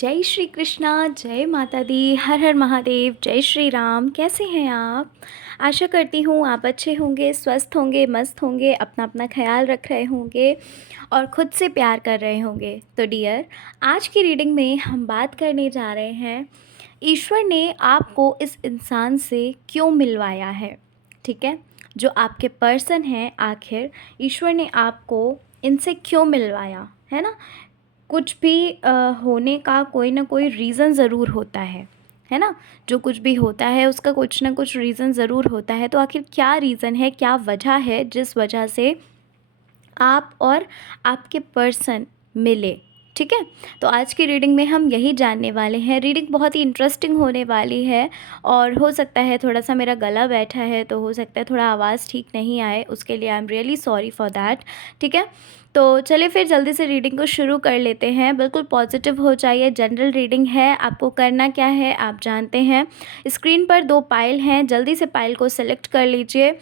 जय श्री कृष्णा, जय माता दी, हर हर महादेव, जय श्री राम। कैसे हैं आप? आशा करती हूँ आप अच्छे होंगे, स्वस्थ होंगे, मस्त होंगे, अपना अपना ख्याल रख रहे होंगे और ख़ुद से प्यार कर रहे होंगे। तो डियर, आज की रीडिंग में हम बात करने जा रहे हैं, ईश्वर ने आपको इस इंसान से क्यों मिलवाया है। ठीक है, जो आपके पर्सन हैं, आखिर ईश्वर ने आपको इनसे क्यों मिलवाया है ना। कुछ भी होने का कोई ना कोई रीज़न ज़रूर होता है ना। जो कुछ भी होता है उसका कुछ ना कुछ रीज़न ज़रूर होता है। तो आखिर क्या रीज़न है, क्या वजह है जिस वजह से आप और आपके पर्सन मिले। ठीक है, तो आज की रीडिंग में हम यही जानने वाले हैं। रीडिंग बहुत ही इंटरेस्टिंग होने वाली है और हो सकता है थोड़ा सा मेरा गला बैठा है, तो हो सकता है थोड़ा आवाज़ ठीक नहीं आए, उसके लिए I am really sorry for that. ठीक है, तो चलिए फिर जल्दी से रीडिंग को शुरू कर लेते हैं। बिल्कुल पॉजिटिव हो जाइए, जनरल रीडिंग है। आपको करना क्या है आप जानते हैं। स्क्रीन पर 2 पाइल हैं, जल्दी से पाइल को सेलेक्ट कर लीजिए।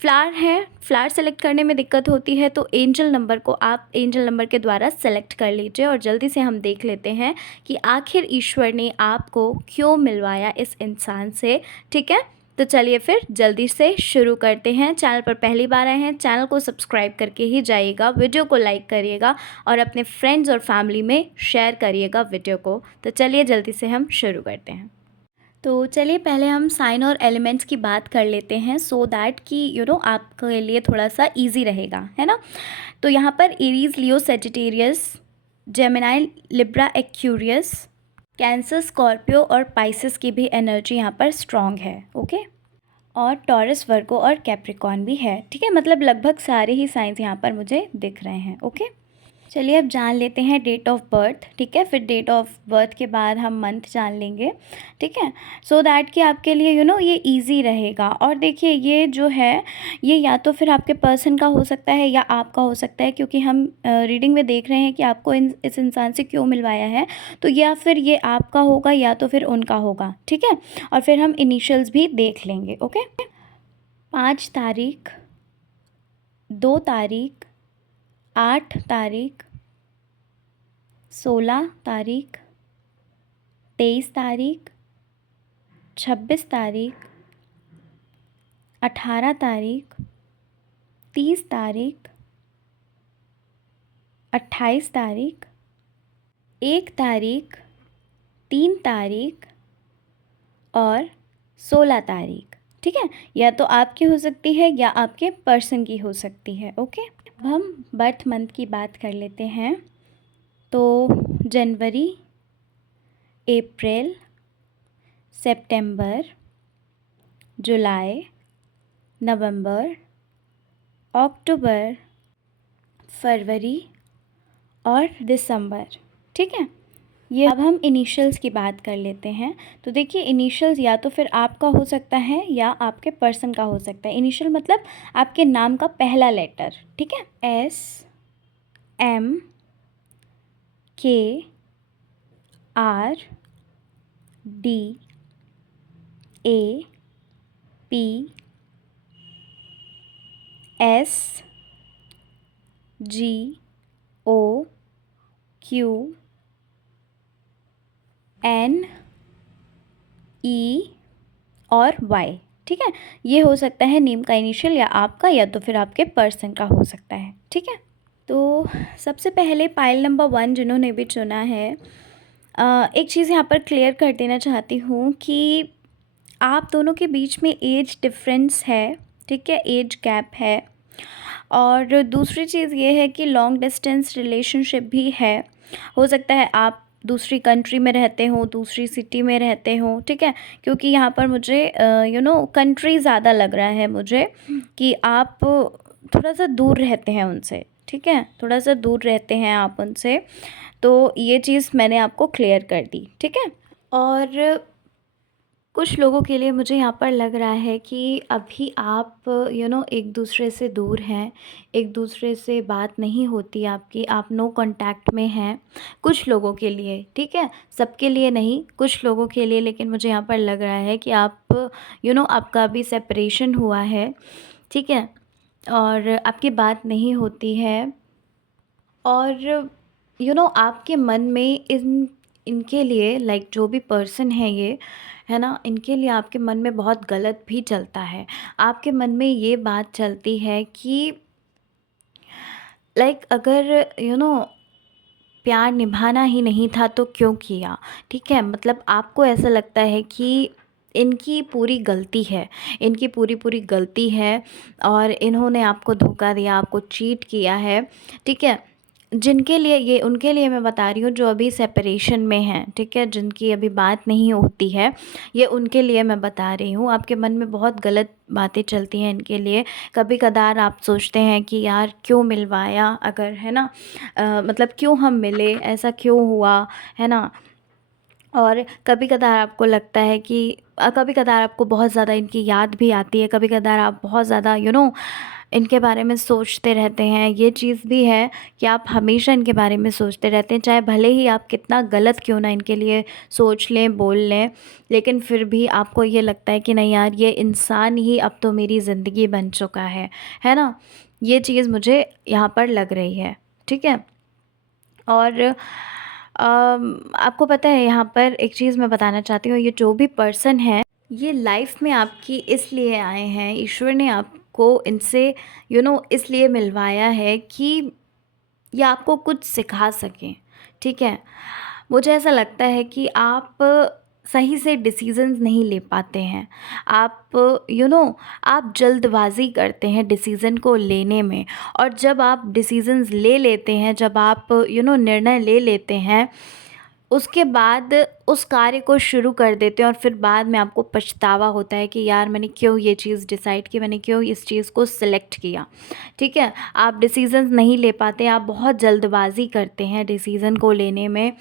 फ्लावर है, फ्लावर सेलेक्ट करने में दिक्कत होती है तो एंजल नंबर को आप एंजल नंबर के द्वारा सेलेक्ट कर लीजिए और जल्दी से हम देख लेते हैं कि आखिर ईश्वर ने आपको क्यों मिलवाया इस इंसान से। ठीक है, तो चलिए फिर जल्दी से शुरू करते हैं। चैनल पर पहली बार आए हैं, चैनल को सब्सक्राइब करके ही जाइएगा, वीडियो को लाइक करिएगा और अपने फ्रेंड्स और फैमिली में शेयर करिएगा वीडियो को। तो चलिए जल्दी से हम शुरू करते हैं। तो चलिए पहले हम साइन और एलिमेंट्स की बात कर लेते हैं, सो दैट कि आपके लिए थोड़ा सा इजी रहेगा, है ना। तो यहाँ पर Aries, Leo, Sagittarius, Gemini, Libra, Aquarius, Cancer, Scorpio और पाइसेस की भी एनर्जी यहाँ पर स्ट्रॉन्ग है। ओके, और टॉरस, वर्गो और कैप्रिकॉर्न भी है। ठीक है, मतलब लगभग सारे ही साइंस यहाँ पर मुझे दिख रहे हैं। ओके, चलिए अब जान लेते हैं डेट ऑफ बर्थ। ठीक है, फिर डेट ऑफ बर्थ के बाद हम मंथ जान लेंगे। ठीक है, सो दैट कि आपके लिए ये इजी रहेगा। और देखिए ये जो है, ये या तो फिर आपके पर्सन का हो सकता है या आपका हो सकता है, क्योंकि हम रीडिंग में देख रहे हैं कि आपको इस इंसान से क्यों मिलवाया है। तो या फिर ये आपका होगा या तो फिर उनका होगा। ठीक है, और फिर हम इनिशियल्स भी देख लेंगे। ओके, 5 तारीख, 2 तारीख, 8 तारीख, 16 तारीख, 23 तारीख, 26 तारीख, 18 तारीख, 30 तारीख, 28 तारीख, 1 तारीख, 3 तारीख और 16 तारीख। ठीक है, या तो आपकी हो सकती है या आपके पर्सन की हो सकती है। ओके, अब हम बर्थ मंथ की बात कर लेते हैं। तो जनवरी, अप्रैल, सितंबर, जुलाई, नवंबर, अक्टूबर, फरवरी और दिसंबर। ठीक है, ये अब हम इनिशियल्स की बात कर लेते हैं। तो देखिए इनिशियल्स या तो फिर आपका हो सकता है या आपके पर्सन का हो सकता है। इनिशियल मतलब आपके नाम का पहला लेटर। ठीक है, S, M, K, R, D, A, P, S, G, O, Q, N, E और Y। ठीक है, ये हो सकता है नेम का इनिशियल या आपका या तो फिर आपके पर्सन का हो सकता है। ठीक है, तो सबसे पहले पाइल नंबर 1 जिन्होंने भी चुना है, एक चीज़ यहाँ पर क्लियर कर देना चाहती हूँ कि आप दोनों के बीच में एज डिफरेंस है। ठीक है, एज गैप है। और दूसरी चीज़ ये है कि लॉन्ग डिस्टेंस रिलेशनशिप भी है। हो सकता है आप दूसरी कंट्री में रहते हो, दूसरी सिटी में रहते हो। ठीक है, क्योंकि यहाँ पर मुझे कंट्री ज़्यादा लग रहा है मुझे कि आप थोड़ा सा दूर रहते हैं उनसे। ठीक है, थोड़ा सा दूर रहते हैं आप उनसे, तो ये चीज़ मैंने आपको क्लियर कर दी। ठीक है, और कुछ लोगों के लिए मुझे यहाँ पर लग रहा है कि अभी आप एक दूसरे से दूर हैं, एक दूसरे से बात नहीं होती आपकी, आप नो कांटेक्ट में हैं कुछ लोगों के लिए। ठीक है, सबके लिए नहीं, कुछ लोगों के लिए। लेकिन मुझे यहाँ पर लग रहा है कि आप आपका अभी सेपरेशन हुआ है। ठीक है, और आपकी बात नहीं होती है और आपके मन में इनके लिए लाइक जो भी पर्सन है ये, है ना, इनके लिए आपके मन में बहुत गलत भी चलता है। आपके मन में ये बात चलती है कि लाइक अगर प्यार निभाना ही नहीं था तो क्यों किया। ठीक है, मतलब आपको ऐसा लगता है कि इनकी पूरी गलती है, इनकी पूरी पूरी गलती है और इन्होंने आपको धोखा दिया, आपको चीट किया है। ठीक है, जिनके लिए ये, उनके लिए मैं बता रही हूँ जो अभी सेपरेशन में हैं। ठीक है, जिनकी अभी बात नहीं होती है, ये उनके लिए मैं बता रही हूँ। आपके मन में बहुत गलत बातें चलती हैं इनके लिए। कभी कदार आप सोचते हैं कि यार क्यों मिलवाया, अगर, है ना, मतलब क्यों हम मिले, ऐसा क्यों हुआ, है ना। और कभी कदार आपको लगता है कि कभी कदार आपको बहुत ज़्यादा इनकी याद भी आती है, कभी कदार आप बहुत ज़्यादा इनके बारे में सोचते रहते हैं। ये चीज़ भी है कि आप हमेशा इनके बारे में सोचते रहते हैं, चाहे भले ही आप कितना गलत क्यों ना इनके लिए सोच लें, बोल लें, लेकिन फिर भी आपको ये लगता है कि नहीं यार, ये इंसान ही अब तो मेरी ज़िंदगी बन चुका है ना। ये चीज़ मुझे यहाँ पर लग रही है। ठीक है, और आपको पता है, यहाँ पर एक चीज़ मैं बताना चाहती हूँ, ये जो भी पर्सन है ये लाइफ में आपकी इसलिए आए हैं, ईश्वर ने आपको इनसे इसलिए मिलवाया है कि ये आपको कुछ सिखा सकें। ठीक है, मुझे ऐसा लगता है कि आप सही से डिसीज़न्स नहीं ले पाते हैं। आप आप जल्दबाज़ी करते हैं डिसीज़न को लेने में, और जब आप डिसीज़न्स ले लेते हैं, जब आप निर्णय ले लेते हैं, उसके बाद उस कार्य को शुरू कर देते हैं और फिर बाद में आपको पछतावा होता है कि यार मैंने क्यों ये चीज़ डिसाइड की, मैंने क्यों इस चीज़ को सिलेक्ट किया। ठीक है, आप डिसीज़न्स नहीं ले पाते, आप बहुत जल्दबाज़ी करते हैं डिसीज़न को लेने में।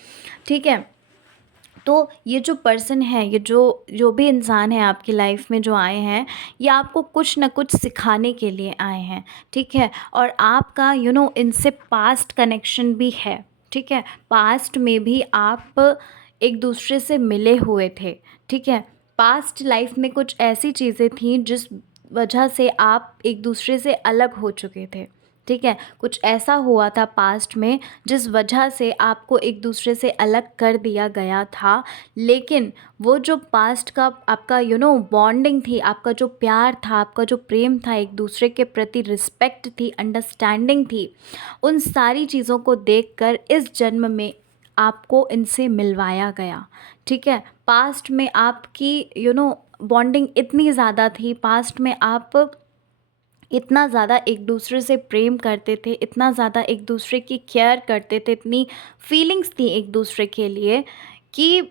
ठीक है, तो ये जो पर्सन है, ये जो जो भी इंसान है आपकी लाइफ में जो आए हैं, ये आपको कुछ ना कुछ सिखाने के लिए आए हैं। ठीक है, और आपका इनसे पास्ट कनेक्शन भी है। ठीक है, पास्ट में भी आप एक दूसरे से मिले हुए थे। ठीक है, पास्ट लाइफ में कुछ ऐसी चीज़ें थी जिस वजह से आप एक दूसरे से अलग हो चुके थे। ठीक है, कुछ ऐसा हुआ था पास्ट में जिस वजह से आपको एक दूसरे से अलग कर दिया गया था। लेकिन वो जो पास्ट का आपका बॉन्डिंग थी, आपका जो प्यार था, आपका जो प्रेम था, एक दूसरे के प्रति रिस्पेक्ट थी, अंडरस्टैंडिंग थी, उन सारी चीज़ों को देखकर इस जन्म में आपको इनसे मिलवाया गया। ठीक है, पास्ट में आपकी बॉन्डिंग इतनी ज़्यादा थी, पास्ट में आप इतना ज़्यादा एक दूसरे से प्रेम करते थे, इतना ज़्यादा एक दूसरे की केयर करते थे, इतनी फीलिंग्स थी एक दूसरे के लिए कि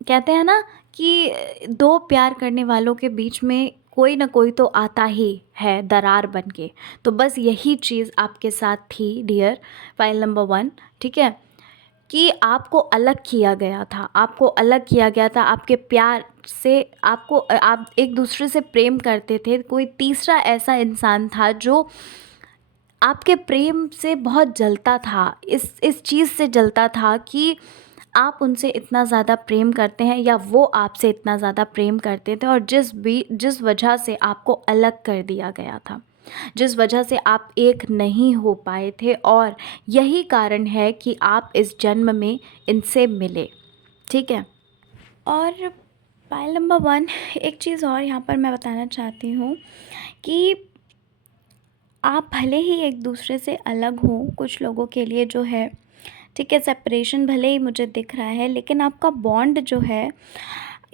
कहते हैं ना कि दो प्यार करने वालों के बीच में कोई ना कोई तो आता ही है दरार बन के। तो बस यही चीज़ आपके साथ थी डियर फाइल नंबर 1। ठीक है, कि आपको अलग किया गया था, आपको अलग किया गया था आपके प्यार से। आपको आप एक दूसरे से प्रेम करते थे, कोई तीसरा ऐसा इंसान था जो आपके प्रेम से बहुत जलता था, इस चीज़ से जलता था कि आप उनसे इतना ज़्यादा प्रेम करते हैं या वो आपसे इतना ज़्यादा प्रेम करते थे, और जिस वजह से आपको अलग कर दिया गया था, जिस वजह से आप एक नहीं हो पाए थे, और यही कारण है कि आप इस जन्म में इनसे मिले। ठीक है, और पाइल नंबर 1, एक चीज़ और यहाँ पर मैं बताना चाहती हूँ कि आप भले ही एक दूसरे से अलग हों, कुछ लोगों के लिए जो है, ठीक है, सेपरेशन भले ही मुझे दिख रहा है, लेकिन आपका बॉन्ड जो है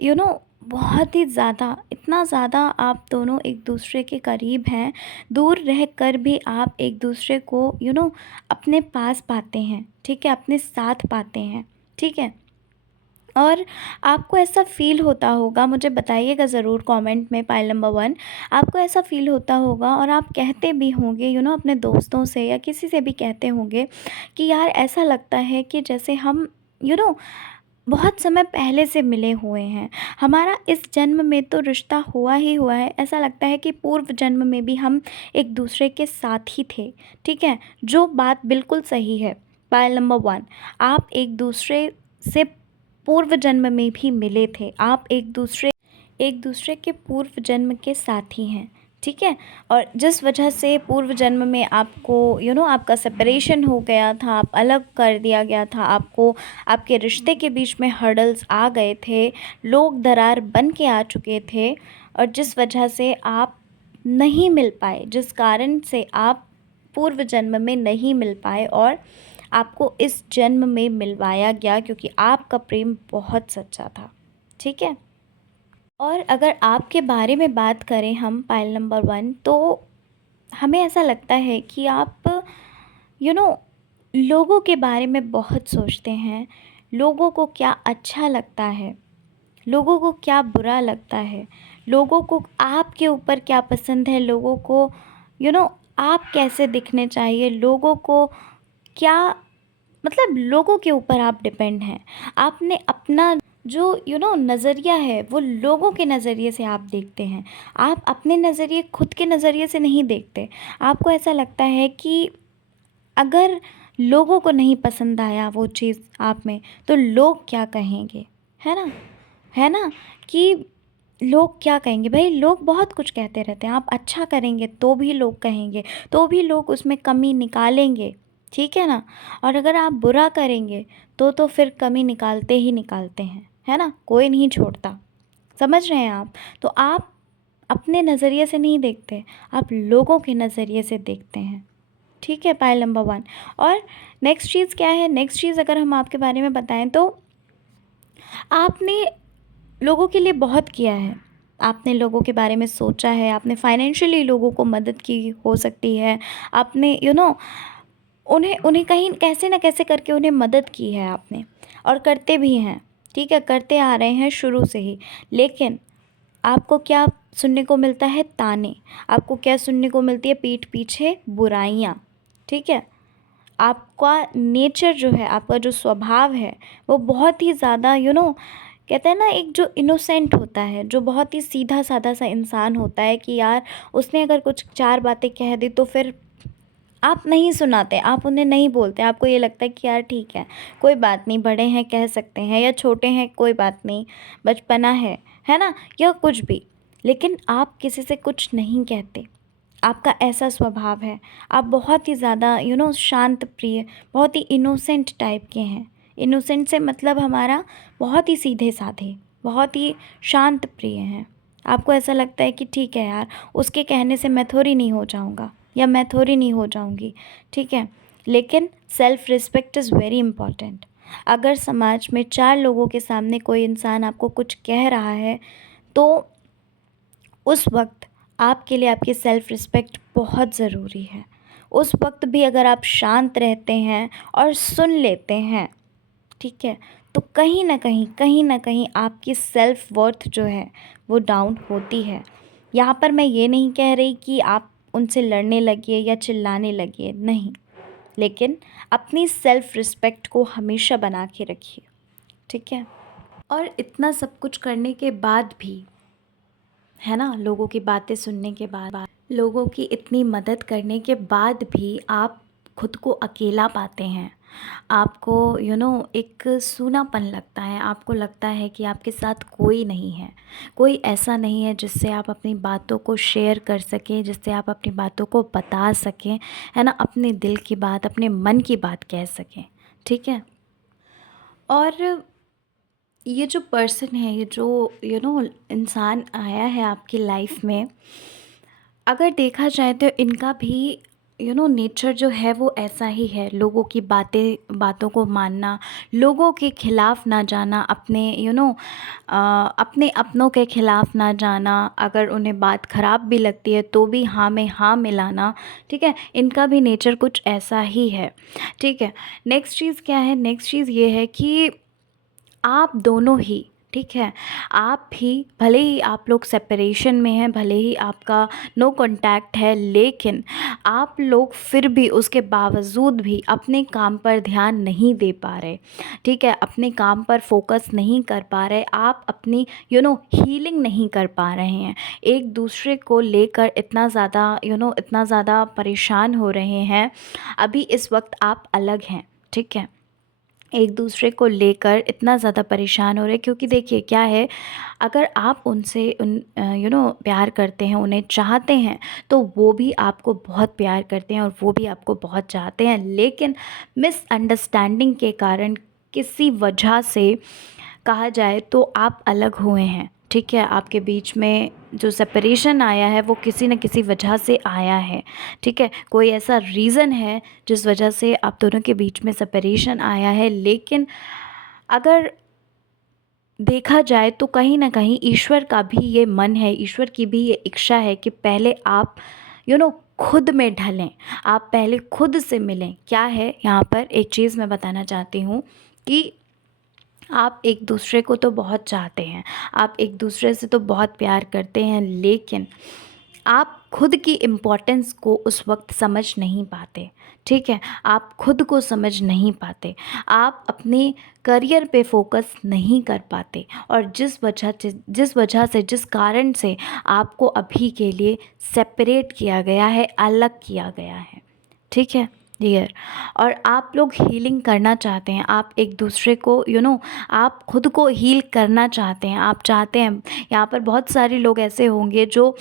यू नो बहुत ही ज़्यादा, इतना ज़्यादा आप दोनों एक दूसरे के करीब हैं, दूर रह कर भी आप एक दूसरे को अपने पास पाते हैं। ठीक है, अपने साथ पाते हैं। ठीक है, और आपको ऐसा फ़ील होता होगा, मुझे बताइएगा ज़रूर कमेंट में पाइल नंबर 1, आपको ऐसा फ़ील होता होगा और आप कहते भी होंगे अपने दोस्तों से या किसी से भी कहते होंगे कि यार ऐसा लगता है कि जैसे हम बहुत समय पहले से मिले हुए हैं, हमारा इस जन्म में तो रिश्ता हुआ ही हुआ है, ऐसा लगता है कि पूर्व जन्म में भी हम एक दूसरे के साथ ही थे। ठीक है, जो बात बिल्कुल सही है। पाइल नंबर 1, आप एक दूसरे से पूर्व जन्म में भी मिले थे, आप एक दूसरे के पूर्व जन्म के साथी हैं। ठीक है। और जिस वजह से पूर्व जन्म में आपको आपका सेपरेशन हो गया था, आप अलग कर दिया गया था, आपको आपके रिश्ते के बीच में हर्डल्स आ गए थे, लोग दरार बन के आ चुके थे, और जिस वजह से आप नहीं मिल पाए, जिस कारण से आप पूर्व जन्म में नहीं मिल पाए और आपको इस जन्म में मिलवाया गया, क्योंकि आपका प्रेम बहुत सच्चा था। ठीक है। और अगर आपके बारे में बात करें हम, पाइल नंबर 1, तो हमें ऐसा लगता है कि आप यू नो लोगों के बारे में बहुत सोचते हैं। लोगों को क्या अच्छा लगता है, लोगों को क्या बुरा लगता है, लोगों को आपके ऊपर क्या पसंद है, लोगों को आप कैसे दिखने चाहिए, लोगों को क्या, मतलब लोगों के ऊपर आप डिपेंड हैं। आपने अपना जो नज़रिया है वो लोगों के नज़रिए से आप देखते हैं। आप अपने नज़रिए, खुद के नज़रिए से नहीं देखते। आपको ऐसा लगता है कि अगर लोगों को नहीं पसंद आया वो चीज़ आप में, तो लोग क्या कहेंगे, है ना? है ना? कि लोग क्या कहेंगे? भाई, लोग बहुत कुछ कहते रहते हैं। आप अच्छा करेंगे तो भी लोग कहेंगे, तो भी लोग उसमें कमी निकालेंगे, ठीक है ना? और अगर आप बुरा करेंगे तो फिर कमी निकालते ही निकालते हैं, है ना? कोई नहीं छोड़ता। समझ रहे हैं आप? तो आप अपने नज़रिए से नहीं देखते, आप लोगों के नज़रिए से देखते हैं। ठीक है, पाइल नंबर 1। और नेक्स्ट चीज़ क्या है? नेक्स्ट चीज़ अगर हम आपके बारे में बताएं तो आपने लोगों के लिए बहुत किया है। आपने लोगों के बारे में सोचा है, आपने फाइनेंशियली लोगों को मदद की हो सकती है। आपने उन्हें उन्हें कहीं कैसे न कैसे करके उन्हें मदद की है आपने, और करते भी हैं। ठीक है, करते आ रहे हैं शुरू से ही। लेकिन आपको क्या सुनने को मिलता है? ताने। आपको क्या सुनने को मिलती है? पीठ पीछे बुराइयाँ। ठीक है। आपका नेचर जो है, आपका जो स्वभाव है, वो बहुत ही ज़्यादा कहते हैं ना, एक जो इनोसेंट होता है, जो बहुत ही सीधा साधा सा इंसान होता है, कि यार उसने अगर कुछ 4 बातें कह दी तो फिर आप नहीं सुनाते, आप उन्हें नहीं बोलते। आपको ये लगता है कि यार ठीक है, कोई बात नहीं, बड़े हैं कह सकते हैं, या छोटे हैं कोई बात नहीं, बचपना है ना, या कुछ भी। लेकिन आप किसी से कुछ नहीं कहते। आपका ऐसा स्वभाव है। आप बहुत ही ज़्यादा शांत प्रिय, बहुत ही इनोसेंट टाइप के हैं। इनोसेंट से मतलब हमारा बहुत ही सीधे साधे, बहुत ही शांत प्रिय हैं। आपको ऐसा लगता है कि ठीक है यार, उसके कहने से मैं थोड़ी नहीं हो जाऊंगा, या मैं थोड़ी नहीं हो जाऊंगी। ठीक है। लेकिन self respect is very important. अगर समाज में 4 लोगों के सामने कोई इंसान आपको कुछ कह रहा है, तो उस वक्त आपके लिए आपकी सेल्फ़ रिस्पेक्ट बहुत ज़रूरी है। उस वक्त भी अगर आप शांत रहते हैं और सुन लेते हैं, ठीक है, तो कहीं न कहीं आपकी सेल्फ़ वर्थ जो है वो डाउन होती है। यहाँ पर मैं ये नहीं कह रही कि आप उनसे लड़ने लगिए या चिल्लाने लगिए, नहीं। लेकिन अपनी सेल्फ़ रिस्पेक्ट को हमेशा बना के रखिए, ठीक है? और इतना सब कुछ करने के बाद भी, है ना, लोगों की बातें सुनने के बाद, लोगों की इतनी मदद करने के बाद भी आप खुद को अकेला पाते हैं। आपको एक सूनापन लगता है। आपको लगता है कि आपके साथ कोई नहीं है, कोई ऐसा नहीं है जिससे आप अपनी बातों को शेयर कर सकें, जिससे आप अपनी बातों को बता सकें, है ना, अपने दिल की बात, अपने मन की बात कह सकें। ठीक है। और ये जो पर्सन है, ये जो इंसान आया है आपकी लाइफ में, अगर देखा जाए तो इनका भी नेचर जो है वो ऐसा ही है। लोगों की बातों को मानना, लोगों के खिलाफ़ ना जाना, अपने अपने अपनों के खिलाफ़ ना जाना। अगर उन्हें बात ख़राब भी लगती है तो भी हाँ में हाँ मिलाना। ठीक है, इनका भी नेचर कुछ ऐसा ही है। ठीक है। नेक्स्ट चीज़ क्या है? नेक्स्ट चीज़ ये है कि आप दोनों ही, ठीक है, आप ही, भले ही आप लोग सेपरेशन में हैं, भले ही आपका नो कांटेक्ट है, लेकिन आप लोग फिर भी उसके बावजूद भी अपने काम पर ध्यान नहीं दे पा रहे। ठीक है, अपने काम पर फोकस नहीं कर पा रहे। आप अपनी हीलिंग नहीं कर पा रहे हैं। एक दूसरे को लेकर इतना ज़्यादा इतना ज़्यादा परेशान हो रहे हैं। अभी इस वक्त आप अलग हैं। ठीक है। एक दूसरे को लेकर इतना ज़्यादा परेशान हो रहे हैं, क्योंकि देखिए क्या है, अगर आप उनसे प्यार करते हैं, उन्हें चाहते हैं, तो वो भी आपको बहुत प्यार करते हैं और वो भी आपको बहुत चाहते हैं, लेकिन मिसअंडरस्टैंडिंग के कारण किसी वजह से कहा जाए तो आप अलग हुए हैं, ठीक है। आपके बीच में जो सेपरेशन आया है वो किसी न किसी वजह से आया है, ठीक है। कोई ऐसा रीज़न है जिस वजह से आप दोनों के बीच में सेपरेशन आया है, लेकिन अगर देखा जाए तो कहीं न कहीं ईश्वर का भी ये मन है, ईश्वर की भी ये इच्छा है कि पहले आप खुद में ढलें, आप पहले खुद से मिलें। क्या है यहाँ पर एक चीज़ मैं बताना चाहती हूँ कि आप एक दूसरे को तो बहुत चाहते हैं, आप एक दूसरे से तो बहुत प्यार करते हैं, लेकिन आप खुद की इम्पोर्टेंस को उस वक्त समझ नहीं पाते, ठीक है। आप खुद को समझ नहीं पाते, आप अपने करियर पे फोकस नहीं कर पाते, और जिस कारण से आपको अभी के लिए सेपरेट किया गया है, अलग किया गया है, ठीक है डियर। और आप लोग हीलिंग करना चाहते हैं, आप एक दूसरे को आप खुद को हील करना चाहते हैं, आप चाहते हैं। यहाँ पर बहुत सारे लोग ऐसे होंगे जो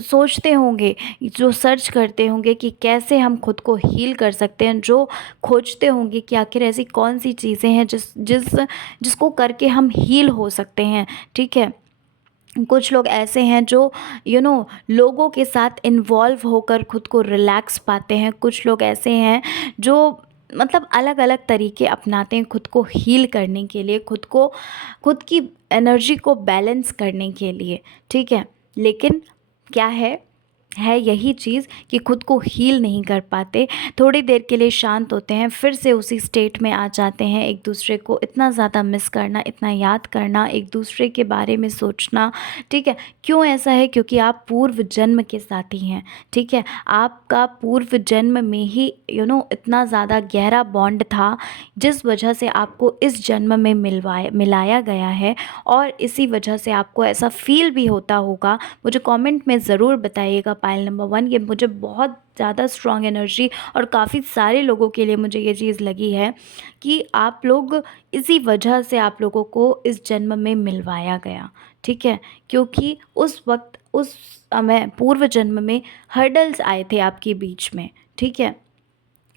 सोचते होंगे, जो सर्च करते होंगे कि कैसे हम खुद को हील कर सकते हैं, जो खोजते होंगे कि आखिर ऐसी कौन सी चीज़ें हैं जिसको करके हम हील हो सकते हैं, ठीक है। कुछ लोग ऐसे हैं जो लोगों के साथ इन्वॉल्व होकर खुद को रिलैक्स पाते हैं, कुछ लोग ऐसे हैं जो मतलब अलग अलग तरीके अपनाते हैं खुद को हील करने के लिए, खुद की एनर्जी को बैलेंस करने के लिए, ठीक है। लेकिन क्या है यही चीज़ कि खुद को हील नहीं कर पाते, थोड़ी देर के लिए शांत होते हैं, फिर से उसी स्टेट में आ जाते हैं। एक दूसरे को इतना ज़्यादा मिस करना, इतना याद करना, एक दूसरे के बारे में सोचना, ठीक है। क्यों ऐसा है? क्योंकि आप पूर्व जन्म के साथी हैं, ठीक है। आपका पूर्व जन्म में ही इतना ज़्यादा गहरा बॉन्ड था, जिस वजह से आपको इस जन्म में मिलाया गया है, और इसी वजह से आपको ऐसा फील भी होता होगा। मुझे कमेंट में ज़रूर बताइएगा पायल नंबर 1, ये मुझे बहुत ज़्यादा स्ट्रॉन्ग एनर्जी और काफ़ी सारे लोगों के लिए मुझे ये चीज़ लगी है कि आप लोग इसी वजह से आप लोगों को इस जन्म में मिलवाया गया, ठीक है। क्योंकि उस वक्त, उस समय पूर्व जन्म में हर्डल्स आए थे आपके बीच में, ठीक है।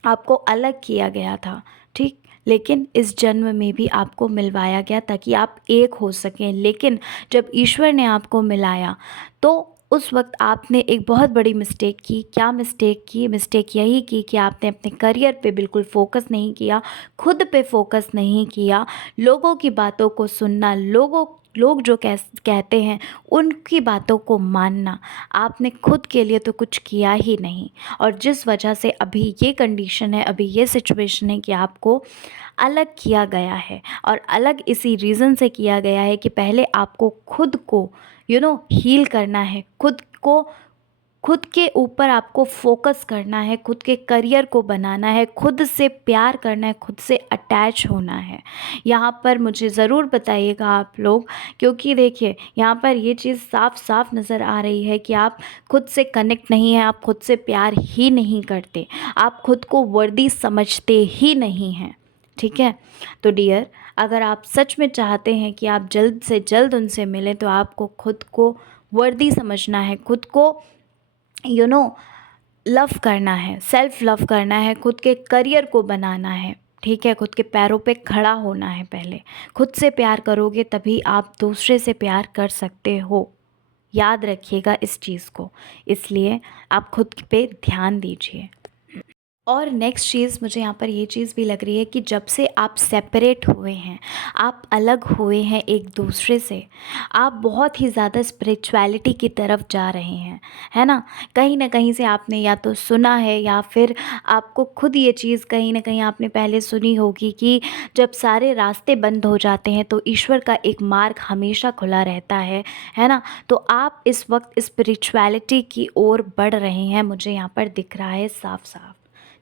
आपको अलग किया गया था, ठीक। लेकिन इस जन्म में भी आपको मिलवाया गया ताकि आप एक हो सकें। लेकिन जब ईश्वर ने आपको मिलाया तो उस वक्त आपने एक बहुत बड़ी मिस्टेक की। क्या मिस्टेक की? मिस्टेक यही की कि आपने अपने करियर पे बिल्कुल फोकस नहीं किया, खुद पे फोकस नहीं किया, लोगों की बातों को सुनना, लोग जो कहते हैं उनकी बातों को मानना, आपने खुद के लिए तो कुछ किया ही नहीं। और जिस वजह से अभी ये कंडीशन है, अभी ये सिचुएशन है कि आपको अलग किया गया है, और अलग इसी रीज़न से किया गया है कि पहले आपको खुद को हील करना है, खुद के ऊपर आपको फोकस करना है, खुद के करियर को बनाना है, खुद से प्यार करना है, खुद से अटैच होना है। यहाँ पर मुझे ज़रूर बताइएगा आप लोग, क्योंकि देखिए यहाँ पर ये चीज़ साफ साफ नज़र आ रही है कि आप खुद से कनेक्ट नहीं हैं, आप खुद से प्यार ही नहीं करते, आप खुद को वर्दी समझते ही नहीं हैं, ठीक है। तो डियर, अगर आप सच में चाहते हैं कि आप जल्द से जल्द उनसे मिलें, तो आपको खुद को वर्दी समझना है, खुद को लव करना है, सेल्फ लव करना है, खुद के करियर को बनाना है, ठीक है। खुद के पैरों पे खड़ा होना है। पहले खुद से प्यार करोगे तभी आप दूसरे से प्यार कर सकते हो, याद रखिएगा इस चीज़ को। इसलिए आप खुद पे ध्यान दीजिए। और नेक्स्ट चीज़ मुझे यहाँ पर ये चीज़ भी लग रही है कि जब से आप सेपरेट हुए हैं, आप अलग हुए हैं एक दूसरे से, आप बहुत ही ज़्यादा स्पिरिचुअलिटी की तरफ जा रहे हैं, है ना। कहीं ना कहीं से आपने या तो सुना है, या फिर आपको खुद ये चीज़ कहीं ना कहीं आपने पहले सुनी होगी कि जब सारे रास्ते बंद हो जाते हैं तो ईश्वर का एक मार्ग हमेशा खुला रहता है ना। तो आप इस वक्त स्पिरिचुअलिटी की ओर बढ़ रहे हैं, मुझे यहाँ पर दिख रहा है साफ साफ,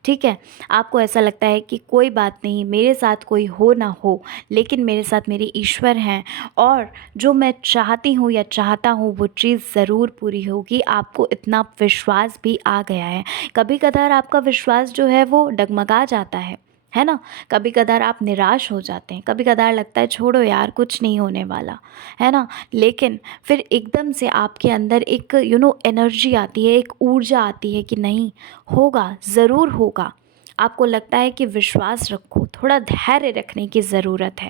ठीक है। आपको ऐसा लगता है कि कोई बात नहीं, मेरे साथ कोई हो ना हो, लेकिन मेरे साथ मेरे ईश्वर हैं, और जो मैं चाहती हूँ या चाहता हूँ वो चीज़ ज़रूर पूरी होगी। आपको इतना विश्वास भी आ गया है। कभी कभार आपका विश्वास जो है वो डगमगा जाता है है ना? कभी-कभार आप निराश हो जाते हैं, कभी-कभार लगता है छोड़ो यार कुछ नहीं होने वाला, है ना? लेकिन फिर एकदम से आपके अंदर एक एनर्जी आती है, एक ऊर्जा आती है कि नहीं, होगा, ज़रूर होगा। आपको लगता है कि विश्वास रखो, थोड़ा धैर्य रखने की ज़रूरत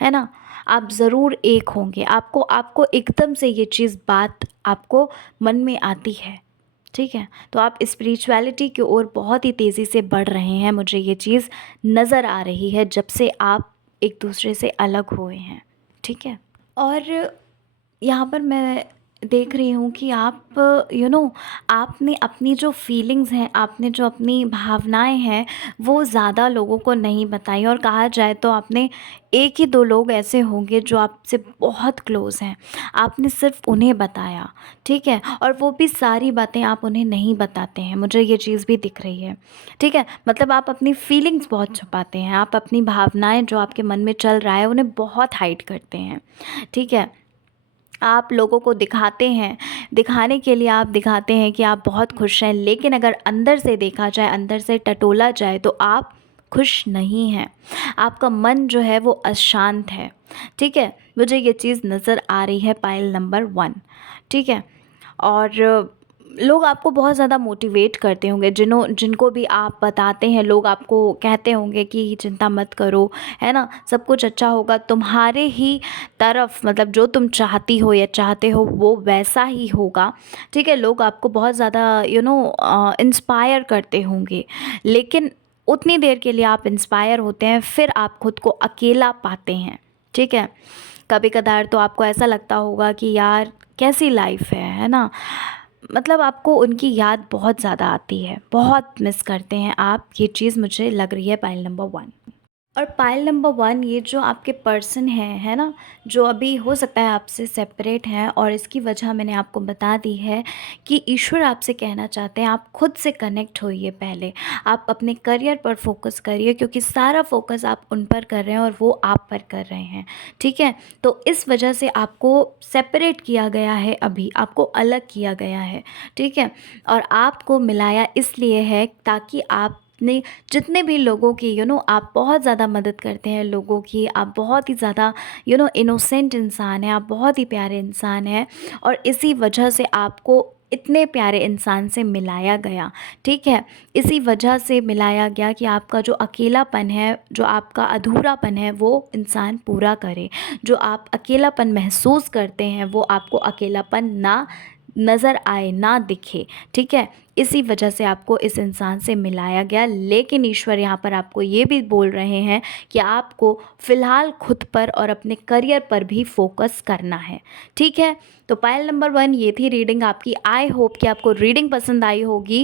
है ना? आप ज़रूर एक होंगे, आपको आपको एकदम से ये चीज़ बात आपको मन में आती है, ठीक है? तो आप स्पिरिचुअलिटी की ओर बहुत ही तेज़ी से बढ़ रहे हैं, मुझे ये चीज़ नज़र आ रही है जब से आप एक दूसरे से अलग हुए हैं, ठीक है? और यहाँ पर मैं देख रही हूँ कि आप आपने अपनी जो फीलिंग्स हैं, आपने जो अपनी भावनाएं हैं, वो ज़्यादा लोगों को नहीं बताई, और कहा जाए तो आपने एक ही दो लोग ऐसे होंगे जो आपसे बहुत क्लोज़ हैं, आपने सिर्फ उन्हें बताया, ठीक है? और वो भी सारी बातें आप उन्हें नहीं बताते हैं, मुझे ये चीज़ भी दिख रही है, ठीक है? मतलब आप अपनी फीलिंग्स बहुत छुपाते हैं, आप अपनी भावनाएं जो आपके मन में चल रहा है उन्हें बहुत हाइड करते हैं, ठीक है? आप लोगों को दिखाते हैं, दिखाने के लिए आप दिखाते हैं कि आप बहुत खुश हैं, लेकिन अगर अंदर से देखा जाए, अंदर से टटोला जाए तो आप खुश नहीं हैं। आपका मन जो है वो अशांत है, ठीक है? मुझे ये चीज़ नज़र आ रही है पाइल नंबर 1, ठीक है? और लोग आपको बहुत ज़्यादा मोटिवेट करते होंगे, जिनको भी आप बताते हैं, लोग आपको कहते होंगे कि चिंता मत करो, है ना? सब कुछ अच्छा होगा, तुम्हारे ही तरफ, मतलब जो तुम चाहती हो या चाहते हो वो वैसा ही होगा, ठीक है? लोग आपको बहुत ज़्यादा इंस्पायर करते होंगे, लेकिन उतनी देर के लिए आप इंस्पायर होते हैं, फिर आप खुद को अकेला पाते हैं, ठीक है? कभी-कभार तो आपको ऐसा लगता होगा कि यार कैसी लाइफ़ है ना? मतलब आपको उनकी याद बहुत ज़्यादा आती है, बहुत मिस करते हैं आप, ये चीज़ मुझे लग रही है पाइल नंबर 1। और पाइल नंबर 1, ये जो आपके पर्सन हैं, है ना? जो अभी हो सकता है आपसे सेपरेट हैं, और इसकी वजह मैंने आपको बता दी है कि ईश्वर आपसे कहना चाहते हैं आप खुद से कनेक्ट होइए पहले। आप अपने करियर पर फ़ोकस करिए, क्योंकि सारा फ़ोकस आप उन पर कर रहे हैं और वो आप पर कर रहे हैं, ठीक है? तो इस वजह से आपको सेपरेट किया गया है, अभी आपको अलग किया गया है, ठीक है? और आपको मिलाया इसलिए है ताकि आपने जितने भी लोगों की आप बहुत ज़्यादा मदद करते हैं लोगों की, आप बहुत ही ज़्यादा इनोसेंट इंसान हैं, आप बहुत ही प्यारे इंसान हैं, और इसी वजह से आपको इतने प्यारे इंसान से मिलाया गया, ठीक है? इसी वजह से मिलाया गया कि आपका जो अकेलापन है, जो आपका अधूरापन है, वो इंसान पूरा करे। जो आप अकेलापन महसूस करते हैं वो आपको अकेलापन ना नज़र आए, ना दिखे, ठीक है? इसी वजह से आपको इस इंसान से मिलाया गया, लेकिन ईश्वर यहाँ पर आपको ये भी बोल रहे हैं कि आपको फ़िलहाल खुद पर और अपने करियर पर भी फ़ोकस करना है, ठीक है? तो पाइल नंबर 1 ये थी रीडिंग आपकी। आई होप कि आपको रीडिंग पसंद आई होगी।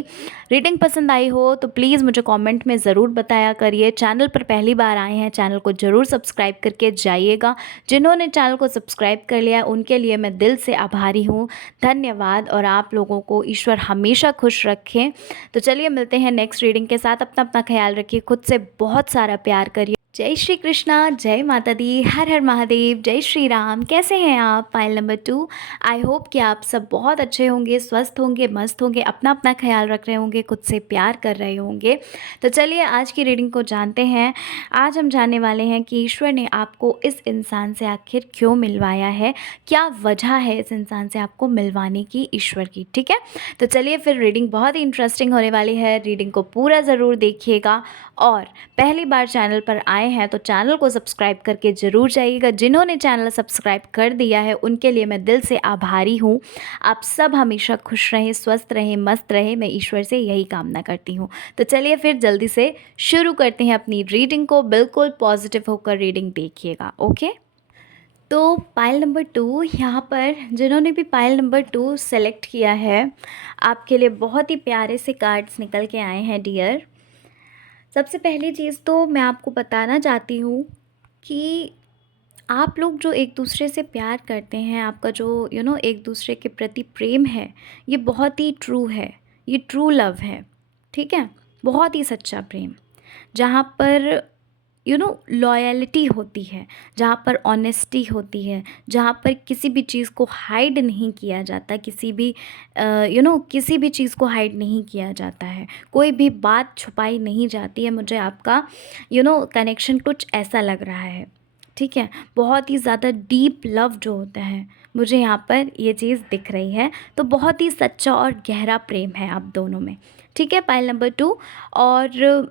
रीडिंग पसंद आई हो तो प्लीज़ मुझे कमेंट में ज़रूर बताया करिए। चैनल पर पहली बार आए हैं, चैनल को ज़रूर सब्सक्राइब करके जाइएगा। जिन्होंने चैनल को सब्सक्राइब कर लिया है उनके लिए मैं दिल से आभारी हूँ, धन्यवाद। और आप लोगों को ईश्वर हमेशा खुश रखें। तो चलिए मिलते हैं नेक्स्ट रीडिंग के साथ। अपना अपना ख्याल रखिए, खुद से बहुत सारा प्यार करिए। जय श्री कृष्णा, जय माता दी, हर हर महादेव, जय श्री राम। कैसे हैं आप? पाइल नंबर 2, आई होप कि आप सब बहुत अच्छे होंगे, स्वस्थ होंगे, मस्त होंगे, अपना अपना ख्याल रख रहे होंगे, खुद से प्यार कर रहे होंगे। तो चलिए आज की रीडिंग को जानते हैं। आज हम जानने वाले हैं कि ईश्वर ने आपको इस इंसान से आखिर क्यों मिलवाया है, क्या वजह है इस इंसान से आपको मिलवाने की ईश्वर की, ठीक है? तो चलिए फिर रीडिंग बहुत ही इंटरेस्टिंग होने वाली है, रीडिंग को पूरा ज़रूर देखिएगा। और पहली बार चैनल पर आए हैं तो चैनल को सब्सक्राइब करके ज़रूर जाइएगा। जिन्होंने चैनल सब्सक्राइब कर दिया है उनके लिए मैं दिल से आभारी हूँ। आप सब हमेशा खुश रहें, स्वस्थ रहें, मस्त रहें, मैं ईश्वर से यही कामना करती हूँ। तो चलिए फिर जल्दी से शुरू करते हैं अपनी रीडिंग को। बिल्कुल पॉजिटिव होकर रीडिंग देखिएगा, ओके? तो पाइल नंबर 2, यहाँ पर जिन्होंने भी पाइल नंबर 2 सेलेक्ट किया है, आपके लिए बहुत ही प्यारे से कार्ड्स निकल के आए हैं डियर। सबसे पहली चीज़ तो मैं आपको बताना चाहती हूँ कि आप लोग जो एक दूसरे से प्यार करते हैं, आपका जो एक दूसरे के प्रति प्रेम है, ये बहुत ही ट्रू है, ये ट्रू लव है, ठीक है? बहुत ही सच्चा प्रेम, जहाँ पर लॉयल्टी होती है, जहाँ पर ऑनेस्टी होती है, जहाँ पर किसी भी चीज़ को हाइड नहीं किया जाता, किसी भी चीज़ को हाइड नहीं किया जाता है, कोई भी बात छुपाई नहीं जाती है। मुझे आपका कनेक्शन कुछ ऐसा लग रहा है, ठीक है। बहुत ही ज़्यादा डीप लव जो होता है, मुझे यहाँ पर ये चीज़ दिख रही है। तो बहुत ही सच्चा और गहरा प्रेम है आप दोनों में, ठीक है। Pile number 2। और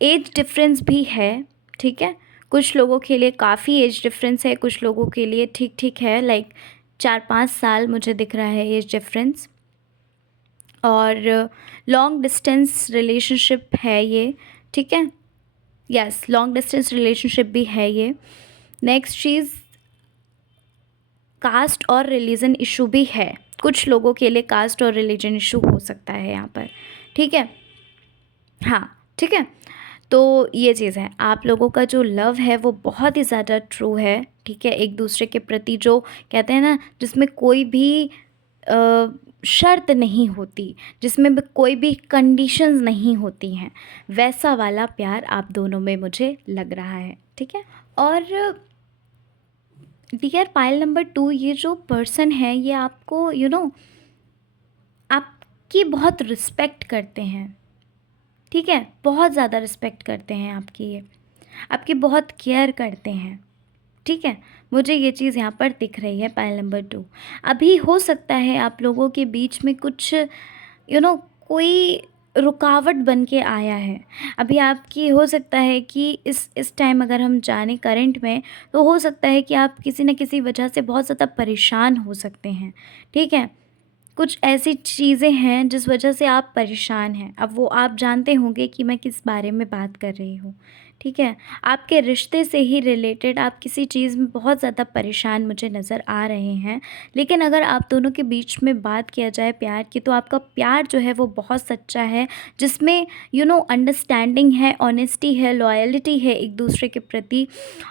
एज डिफरेंस भी है, ठीक है। कुछ लोगों के लिए काफ़ी एज डिफरेंस है, कुछ लोगों के लिए ठीक ठीक है, लाइक 4-5 साल मुझे दिख रहा है एज डिफरेंस। और लॉन्ग डिस्टेंस रिलेशनशिप है ये, ठीक है। यस, लॉन्ग डिस्टेंस रिलेशनशिप भी है ये। नेक्स्ट चीज़, कास्ट और रिलीजन इशू भी है, कुछ लोगों के लिए कास्ट और रिलीजन इशू हो सकता है यहाँ पर, ठीक है। हाँ, ठीक है। तो ये चीज़ है, आप लोगों का जो लव है वो बहुत ही ज़्यादा ट्रू है, ठीक है। एक दूसरे के प्रति जो कहते हैं ना, जिसमें कोई भी शर्त नहीं होती, जिसमें भी कोई भी कंडीशंस नहीं होती हैं, वैसा वाला प्यार आप दोनों में मुझे लग रहा है, ठीक है। और डियर पाइल नंबर 2, ये जो पर्सन है ये आपको आपकी बहुत रिस्पेक्ट करते हैं, ठीक है। बहुत ज़्यादा रिस्पेक्ट करते हैं आपकी, ये आपकी बहुत केयर करते हैं, ठीक है। मुझे ये चीज़ यहाँ पर दिख रही है पाइल नंबर 2। अभी हो सकता है आप लोगों के बीच में कुछ कोई रुकावट बन के आया है। अभी आपकी हो सकता है कि इस टाइम अगर हम जाने करंट में, तो हो सकता है कि आप किसी न किसी वजह से बहुत ज़्यादा परेशान हो सकते हैं, ठीक है। कुछ ऐसी चीज़ें हैं जिस वजह से आप परेशान हैं। अब वो आप जानते होंगे कि मैं किस बारे में बात कर रही हूँ, ठीक है। आपके रिश्ते से ही रिलेटेड आप किसी चीज़ में बहुत ज़्यादा परेशान मुझे नज़र आ रहे हैं। लेकिन अगर आप दोनों के बीच में बात किया जाए प्यार की, तो आपका प्यार जो है वो बहुत सच्चा है, जिसमें अंडरस्टैंडिंग है, ऑनेस्टी है, लॉयल्टी है एक दूसरे के प्रति,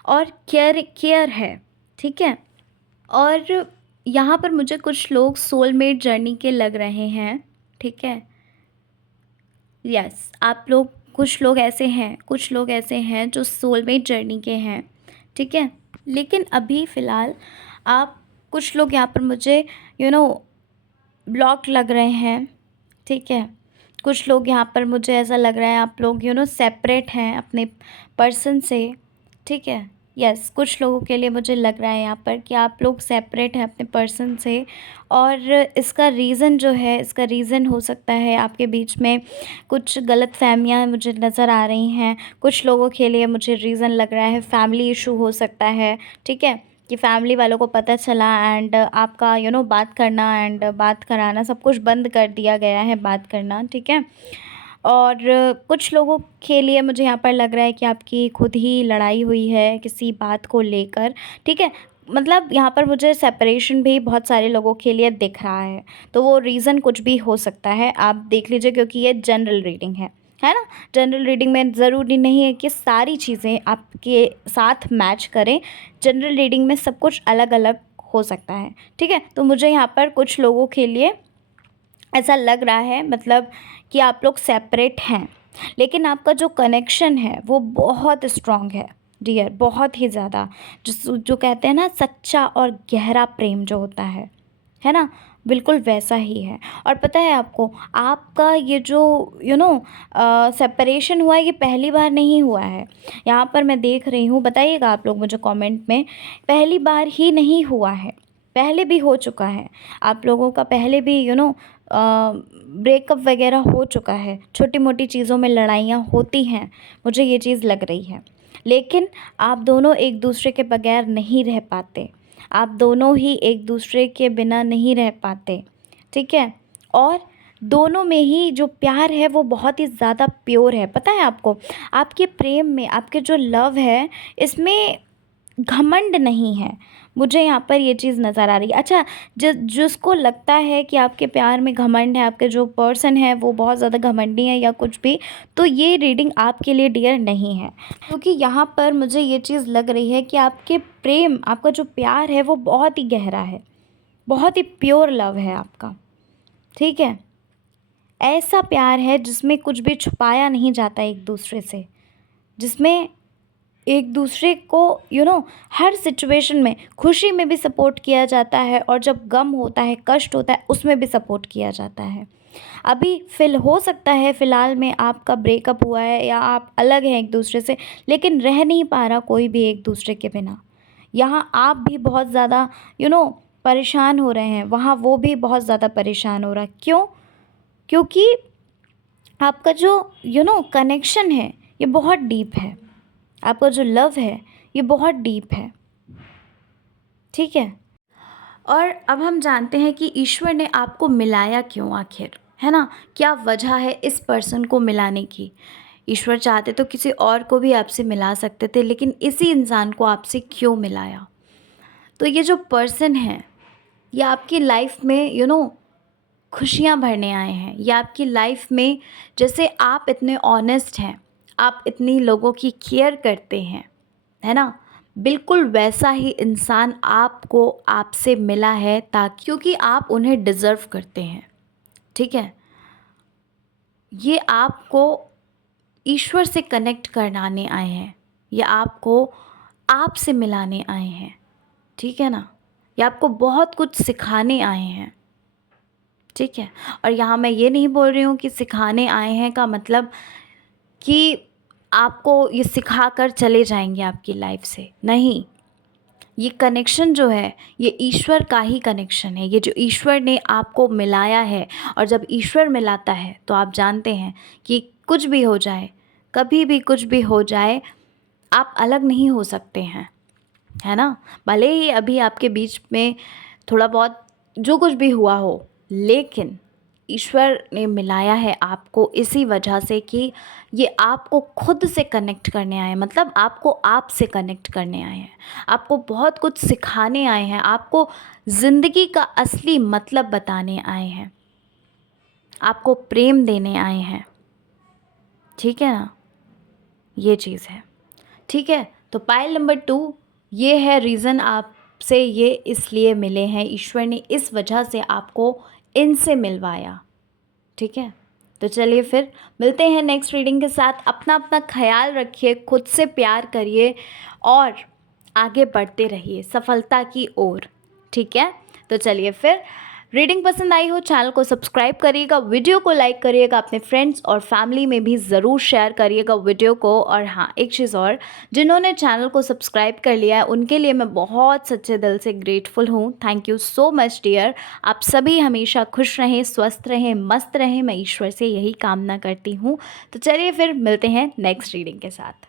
और केयर है, ठीक है। और यहाँ पर मुझे कुछ लोग सोलमेट जर्नी के लग रहे हैं, ठीक है। यस, आप लोग, कुछ लोग ऐसे हैं जो सोलमेट जर्नी के हैं, ठीक है। लेकिन अभी फ़िलहाल आप, कुछ लोग यहाँ पर मुझे ब्लॉक लग रहे हैं, ठीक है। कुछ लोग यहाँ पर मुझे ऐसा लग रहा है आप लोग सेपरेट हैं अपने पर्सन से, ठीक है। यस, कुछ लोगों के लिए मुझे लग रहा है यहाँ पर कि आप लोग सेपरेट हैं अपने पर्सन से। और इसका रीज़न हो सकता है आपके बीच में कुछ गलतफ़हमियाँ मुझे नज़र आ रही हैं। कुछ लोगों के लिए मुझे रीज़न लग रहा है फैमिली इशू हो सकता है, ठीक है, कि फैमिली वालों को पता चला एंड आपका बात करना एंड बात कराना सब कुछ बंद कर दिया गया है, बात करना, ठीक है। और कुछ लोगों के लिए मुझे यहाँ पर लग रहा है कि आपकी खुद ही लड़ाई हुई है किसी बात को लेकर, ठीक है। मतलब यहाँ पर मुझे सेपरेशन भी बहुत सारे लोगों के लिए दिख रहा है, तो वो रीज़न कुछ भी हो सकता है, आप देख लीजिए, क्योंकि ये जनरल रीडिंग है ना। जनरल रीडिंग में ज़रूरी नहीं है कि सारी चीज़ें आपके साथ मैच करें, जनरल रीडिंग में सब कुछ अलग अलग हो सकता है, ठीक है। तो मुझे यहाँ पर कुछ लोगों के लिए ऐसा लग रहा है, मतलब कि आप लोग सेपरेट हैं, लेकिन आपका जो कनेक्शन है वो बहुत स्ट्रॉन्ग है डियर, बहुत ही ज़्यादा। जो कहते हैं ना, सच्चा और गहरा प्रेम जो होता है ना, बिल्कुल वैसा ही है। और पता है आपको, आपका ये जो सेपरेशन हुआ है, ये पहली बार नहीं हुआ है। यहाँ पर मैं देख रही हूँ, बताइएगा आप लोग मुझे कमेंट में, पहली बार ही नहीं हुआ है, पहले भी हो चुका है। आप लोगों का पहले भी ब्रेकअप वगैरह हो चुका है, छोटी मोटी चीज़ों में लड़ाइयाँ होती हैं, मुझे ये चीज़ लग रही है। लेकिन आप दोनों एक दूसरे के बगैर नहीं रह पाते, आप दोनों ही एक दूसरे के बिना नहीं रह पाते, ठीक है। और दोनों में ही जो प्यार है वो बहुत ही ज़्यादा प्योर है। पता है आपको, आपके प्रेम में, आपके जो लव है, इसमें घमंड नहीं है, मुझे यहाँ पर ये चीज़ नज़र आ रही है। अच्छा, जिसको लगता है कि आपके प्यार में घमंड है, आपके जो पर्सन है वो बहुत ज़्यादा घमंडी है या कुछ भी, तो ये रीडिंग आपके लिए डियर नहीं है, क्योंकि यहाँ पर मुझे ये चीज़ लग रही है कि आपके प्रेम, आपका जो प्यार है वो बहुत ही गहरा है, बहुत ही प्योर लव है आपका, ठीक है। ऐसा प्यार है जिसमें कुछ भी छुपाया नहीं जाता एक दूसरे से, जिसमें एक दूसरे को हर सिचुएशन में, खुशी में भी सपोर्ट किया जाता है और जब गम होता है, कष्ट होता है, उसमें भी सपोर्ट किया जाता है। अभी हो सकता है फ़िलहाल में आपका ब्रेकअप हुआ है या आप अलग हैं एक दूसरे से, लेकिन रह नहीं पा रहा कोई भी एक दूसरे के बिना। यहाँ आप भी बहुत ज़्यादा परेशान हो रहे हैं, वहाँ वो भी बहुत ज़्यादा परेशान हो रहा है। क्यों? क्योंकि आपका जो कनेक्शन है, ये बहुत डीप है। आपका जो लव है, ये बहुत डीप है। ठीक है? और अब हम जानते हैं कि ईश्वर ने आपको मिलाया क्यों आखिर, है ना? क्या वजह है इस पर्सन को मिलाने की? ईश्वर चाहते तो किसी और को भी आपसे मिला सकते थे, लेकिन इसी इंसान को आपसे क्यों मिलाया? तो ये जो पर्सन है, ये आपकी लाइफ में खुशियाँ भरने आए हैं। या आपकी लाइफ में, जैसे आप इतने ऑनेस्ट हैं, आप इतनी लोगों की केयर करते हैं, है ना? बिल्कुल वैसा ही इंसान आपको आपसे मिला है, ताकि क्योंकि आप उन्हें डिज़र्व करते हैं। ठीक है? ये आपको ईश्वर से कनेक्ट कराने आए हैं, या आपको आपसे मिलाने आए हैं। ठीक है ना? या आपको बहुत कुछ सिखाने आए हैं। ठीक है? और यहाँ मैं ये नहीं बोल रही हूँ कि सिखाने आए हैं का मतलब कि आपको ये सिखा कर चले जाएंगे आपकी लाइफ से। नहीं, ये कनेक्शन जो है, ये ईश्वर का ही कनेक्शन है। ये जो ईश्वर ने आपको मिलाया है, और जब ईश्वर मिलाता है तो आप जानते हैं कि कुछ भी हो जाए, कभी भी कुछ भी हो जाए, आप अलग नहीं हो सकते हैं, है ना? भले ही अभी आपके बीच में थोड़ा बहुत जो कुछ भी हुआ हो, लेकिन ईश्वर ने मिलाया है आपको इसी वजह से कि ये आपको खुद से कनेक्ट करने आए हैं। मतलब आपको आप से कनेक्ट करने आए हैं, आपको बहुत कुछ सिखाने आए हैं, आपको ज़िंदगी का असली मतलब बताने आए हैं, आपको प्रेम देने आए हैं। ठीक है ना? ये चीज़ है। ठीक है? तो पायल नंबर 2, ये है रीज़न आपसे ये इसलिए मिले हैं, ईश्वर ने इस वजह से आपको इनसे मिलवाया। ठीक है? तो चलिए फिर मिलते हैं नेक्स्ट रीडिंग के साथ। अपना अपना ख्याल रखिए, खुद से प्यार करिए और आगे बढ़ते रहिए सफलता की ओर। ठीक है? तो चलिए फिर, रीडिंग पसंद आई हो चैनल को सब्सक्राइब करिएगा, वीडियो को लाइक करिएगा, अपने फ्रेंड्स और फैमिली में भी ज़रूर शेयर करिएगा वीडियो को। और हाँ, एक चीज़ और, जिन्होंने चैनल को सब्सक्राइब कर लिया है उनके लिए मैं बहुत सच्चे दिल से ग्रेटफुल हूँ। Thank you so much dear. आप सभी हमेशा खुश रहें, स्वस्थ रहें, मस्त रहें, मैं ईश्वर से यही कामना करती हूँ। तो चलिए फिर मिलते हैं नेक्स्ट रीडिंग के साथ।